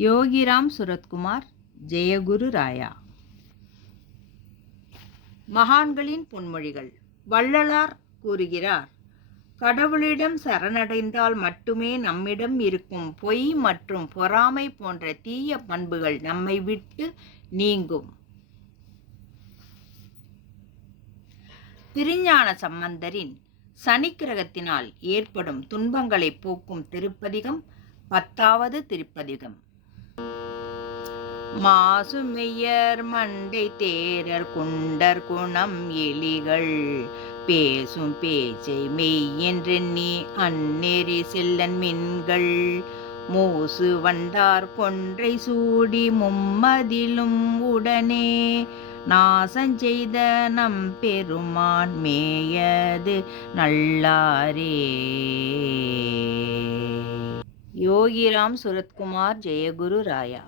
யோகிராம் சுரத்குமார், ஜெயகுரு ராயா. மகான்களின் பொன்மொழிகள். வள்ளலார் கூறுகிறார், கடவுளிடம் சரணடைந்தால் மட்டுமே நம்மிடம் இருக்கும் பொய் மற்றும் பொறாமை போன்ற தீய பண்புகள் நம்மை விட்டு நீங்கும். திருஞான சம்பந்தரின் சனிக்கிரகத்தினால் ஏற்படும் துன்பங்களை போக்கும் திருப்பதிகம் 10வது திருப்பதிகம். மாசுமெய்யர் மண்டை தேரர் குண்டர் குணம் எலிகள் பேசும் பேச்சை மெய் என்றெண்ணி அந்நெறி செல்லன் மின்கள் மூசு வண்டார் கொன்றை சூடி மும்மதிலும் உடனே நாசஞ்செய்த நம் பெருமான் மேயது நல்லாரே. யோகிராம் சுரத்குமார், ஜெயகுரு ராயா.